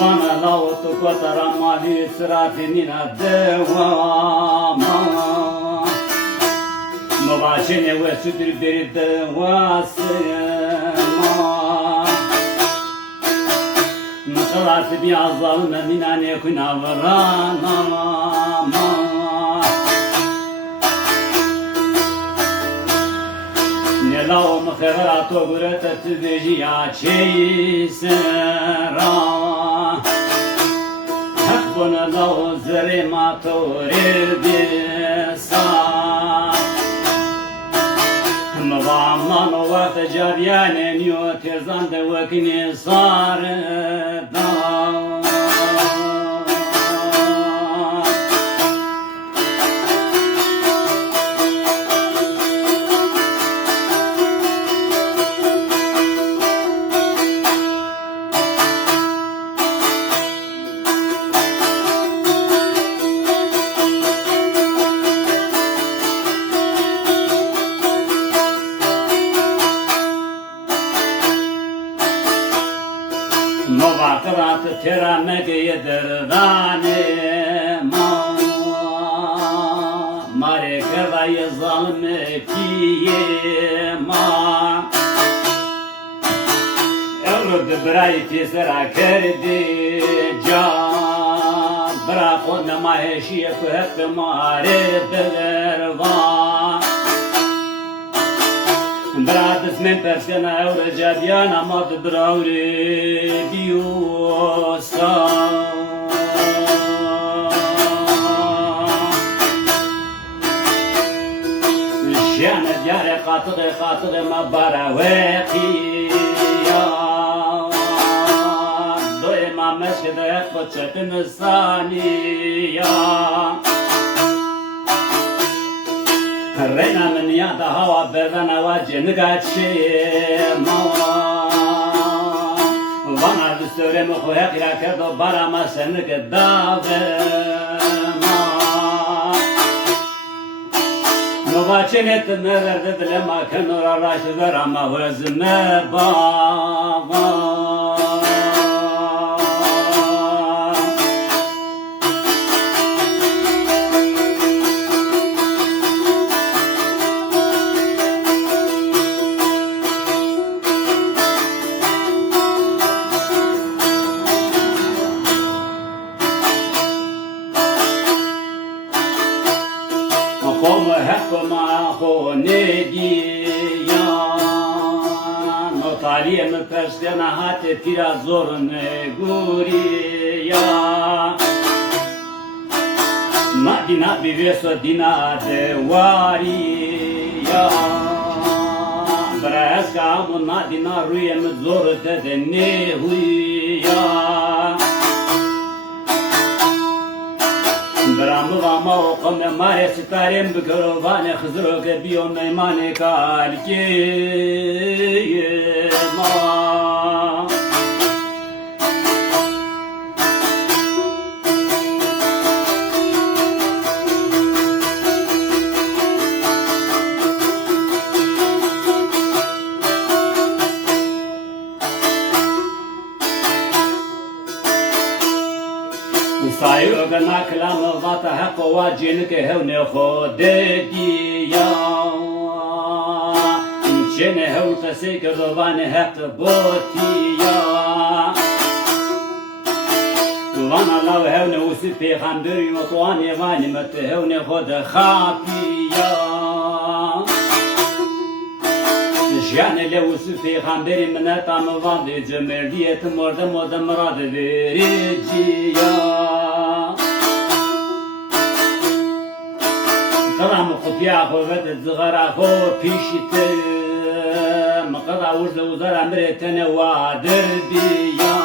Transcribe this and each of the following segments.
Vana lautu kotara mali sratinina dewama Mavacene ve sütür beri devasema Nıkalat bi azalme minane kunavranama Nelau mkhevarato gurete tüvejiya çeysera Hakbona lau zeremato rebesa Mvamano vate javyane nyo terzande vekine sarda Nova krat tera mege yederdane ma Mare keva yezalme kiye ma Erod bray tisera kerdi ja Bra khod ma heşiye kuhet mare belerva Bratis men perskena eure jadiana mod braure diosa Shane diare qatığı ma baraveqiya Doima meşkede ekbçetin saniya Reyna min yada hava berdana vacı nıgaçı mava Vana düstöre mi koya kira kerdo barama seni gıdave ma Novaçı netin nerede dilema kenura raşı verama vezme bava Como hakma khonediya Notarie me perskena hate tira zorne guriya Madina biveso dina devariya Braska amuna dina ruyem zor de ne huya Bramı vama oqam mare sitarem bükrovane khızro ke biyo meymane kalki ma Sayo gana klam vata haqo wajin ke hevne khode diya Chene hev tase ke rovane haq botiya Vana lav hevne usi peygamber yotwani vani mat hevne khode khapiya Jane le usi peygamberi minnet amı vadi cömertiyetim orada moda murad vericiya Karam kutuya kuvvet zıgara ho pişite Mıkada uzda uzar emretene vadir biya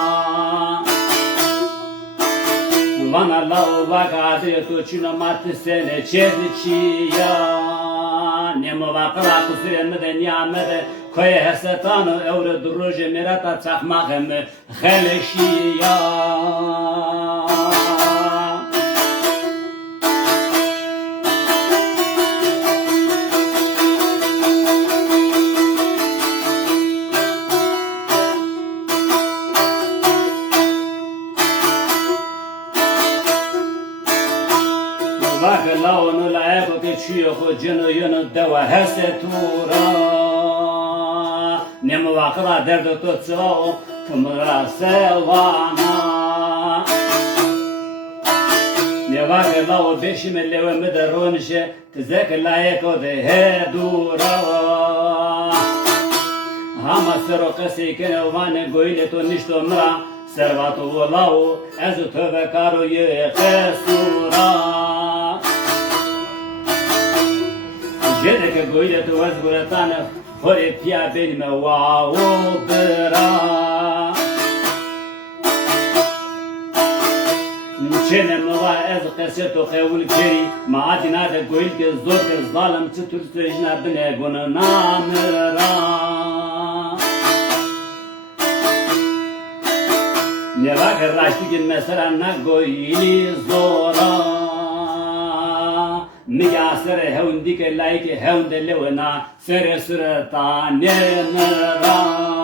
Vana la uvak adretu çino martı sene çeziciya Nemo vakıla kusiremi de niyamede Koye hesetanı evre durucu mirata çakmağımı Kheleşiya خود جنوین دو هستورا نم واقعا درد تو تسواو تمرا سوانا نواقع لاو بشم اللو مدرونش تزاك لايكو ده هدورا هما سرو قسي كنوان قويلتو نشتو مرا سرواتو ولاو ازو تبكارو يخسورا جدك قويلتو وزغرتان فوري بيا بين مواو برا نشنه موا از قصتو خيول كري ما عدنا ده قويل كزور ظالم تطور سجنا بنقون نامرا نواك الراشتك مثلا نقويلي زورا ميا سر هون ديك لايك هون دلونا سر سرطان نمرا